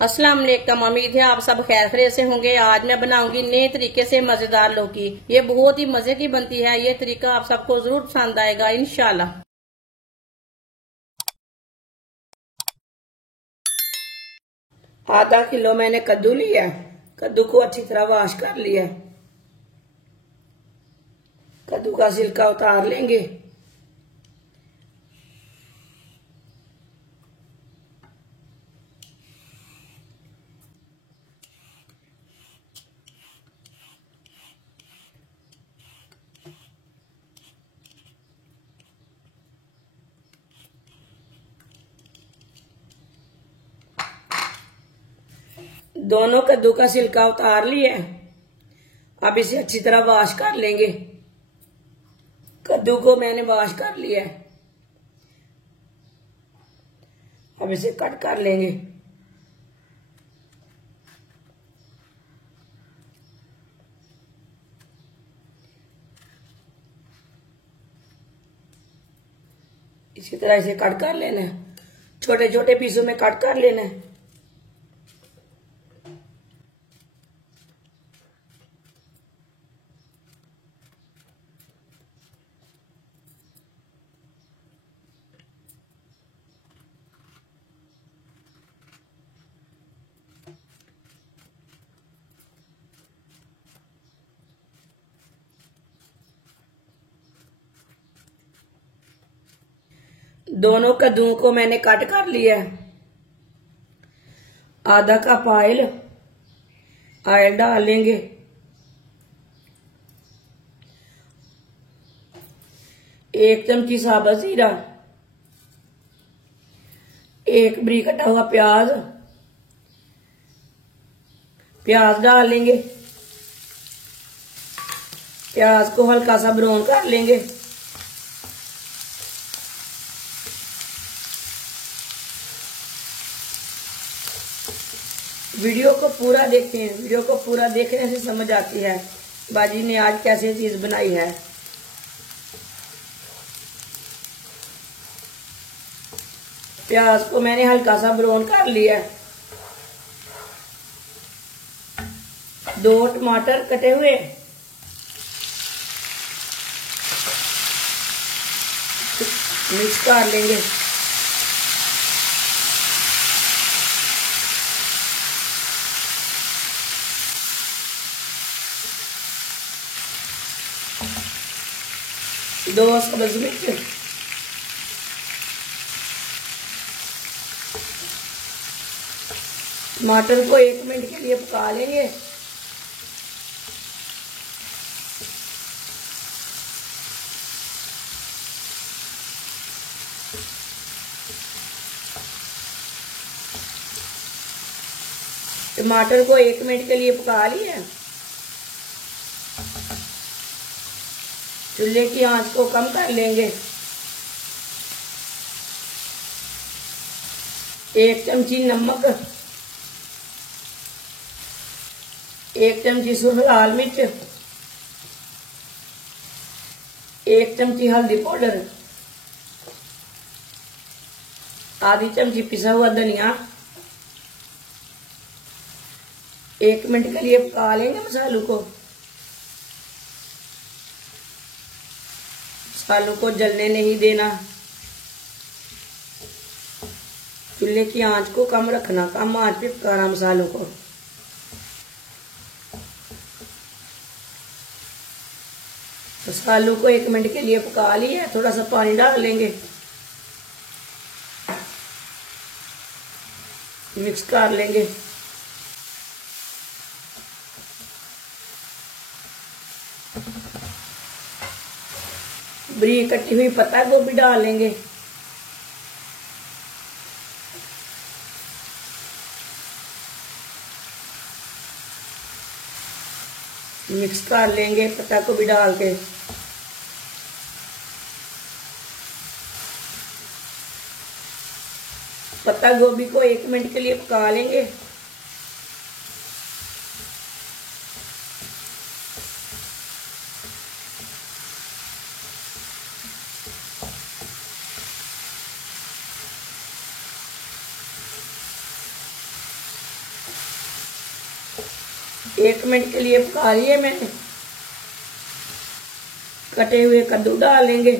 अस्सलाम वालेकुम। उम्मीद है आप सब खैर खैरियत से होंगे। आज मैं बनाऊंगी नए तरीके से मजेदार लौकी। ये बहुत ही मजे की बनती है। ये तरीका आप सबको जरूर पसंद आएगा इंशाल्लाह। आधा किलो मैंने कद्दू लिया। कद्दू को अच्छी तरह वॉश कर लिया। कद्दू का छिलका उतार लेंगे। दोनों कद्दू का छिलका उतार लिया। अब इसे अच्छी तरह वॉश कर लेंगे। कद्दू को मैंने वॉश कर लिया है। अब इसे कट कर लेंगे। इसी तरह इसे कट कर लेना है। छोटे छोटे पीसों में कट कर लेना है। दोनों कद्दूओं को मैंने कट कर लिया है। आधा कप ऑयल डालेंगे। एक चमची साबुत जीरा, एक बरीक कटा हुआ प्याज डाल लेंगे। प्याज को हल्का सा ब्राउन कर लेंगे। वीडियो को पूरा देखें। वीडियो को पूरा देखने से समझ आती है बाजी ने आज कैसे चीज बनाई है। प्याज को मैंने हल्का सा ब्राउन कर लिया। 2 टमाटर कटे हुए, मिक्स कर लेंगे। दो सब्ज मिर्च, टमाटर को 1 मिनट के लिए पका लेंगे। टमाटर को 1 मिनट के लिए पका लिया। चूल्हे की आंच को कम कर लेंगे। 1 चमची नमक, 1 चमची सूखी लाल मिर्च, 1 चमची हल्दी पाउडर, आधी चमची पिसा हुआ धनिया। 1 मिनट के लिए पका लेंगे मसालों को। मसालों को जलने नहीं देना। चूल्हे की आंच को कम रखना, कम आंच पे पकाना मसालों को। मसालों को 1 मिनट के लिए पका लिया। थोड़ा सा पानी डाल लेंगे, मिक्स कर लेंगे। बारीक कटी हुई पत्ता गोभी डाल लेंगे। मिक्स कर लेंगे पत्ता गोभी डाल के। पत्ता गोभी को 1 मिनट के लिए पका लेंगे। 1 मिनट के लिए पका लिए मैंने। कटे हुए कद्दू डाल लेंगे।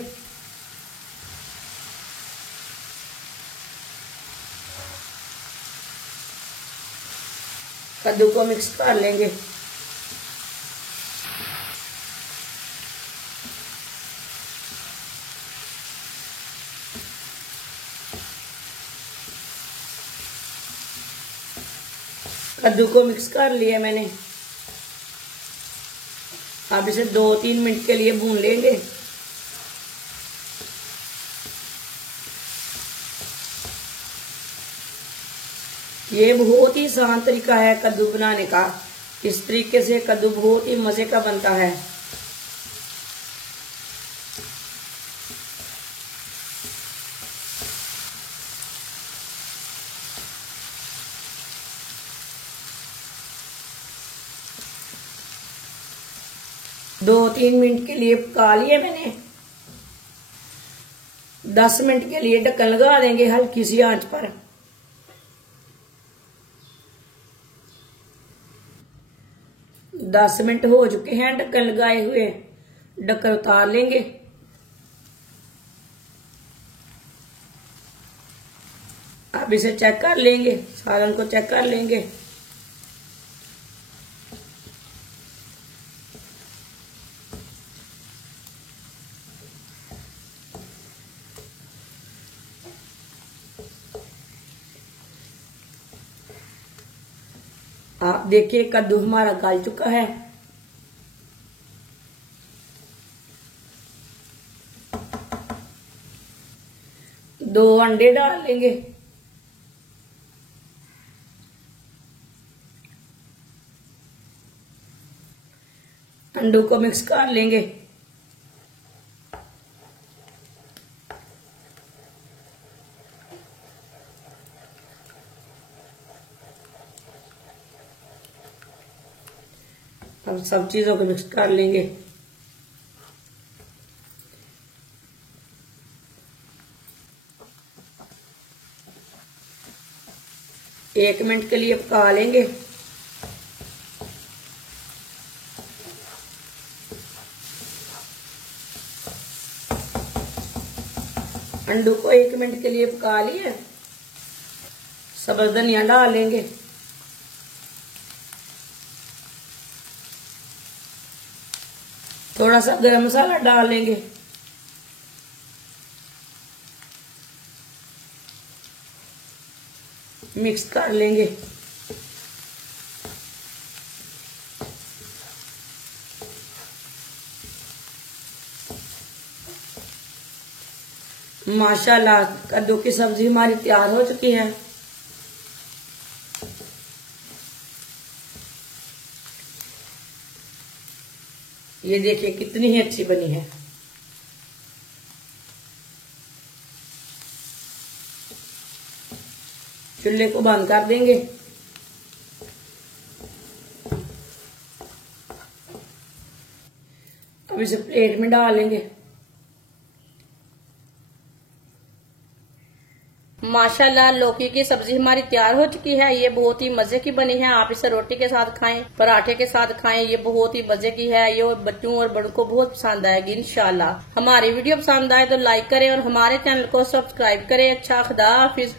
कद्दू को मिक्स कर लेंगे। कद्दू को मिक्स कर लिया मैंने। अब इसे 2-3 मिनट के लिए भून लेंगे। ये बहुत ही आसान तरीका है कद्दू बनाने का। इस तरीके से कद्दू बहुत ही मजे का बनता है। दो 3 मिनट के लिए पका लिए मैंने। 10 मिनट के लिए ढक्कन लगा देंगे हल्की सी आंच पर। दस मिनट हो चुके हैं ढक्कन लगाए हुए। ढक्कन उतार लेंगे। अब इसे चेक कर लेंगे, सालन को चेक कर लेंगे। आप देखिए कद्दू हमारा गल चुका है। दो अंडे डाल लेंगे। अंडों को मिक्स कर लेंगे। अब सब चीजों को मिक्स कर लेंगे। एक मिनट के लिए पका लेंगे। अंडों को 1 मिनट के लिए पका लिए। सब्ज धनिया डाल लेंगे। थोड़ा सा गरम मसाला डाल लेंगे। मिक्स कर लेंगे। माशाल्लाह कद्दू की सब्जी हमारी तैयार हो चुकी है। ये देखिए कितनी ही अच्छी बनी है। चूल्हे को बंद कर देंगे। अब इसे प्लेट में डाल लेंगे। माशाल्लाह लौकी की सब्जी हमारी तैयार हो चुकी है। ये बहुत ही मजे की बनी है। आप इसे रोटी के साथ खाएं, पराठे के साथ खाएं। ये बहुत ही मजे की है। ये बच्चों और बड़ों को बहुत पसंद आएगी इंशाल्लाह। हमारी वीडियो पसंद आए तो लाइक करें और हमारे चैनल को सब्सक्राइब करें। अच्छा खुदा हाफिज।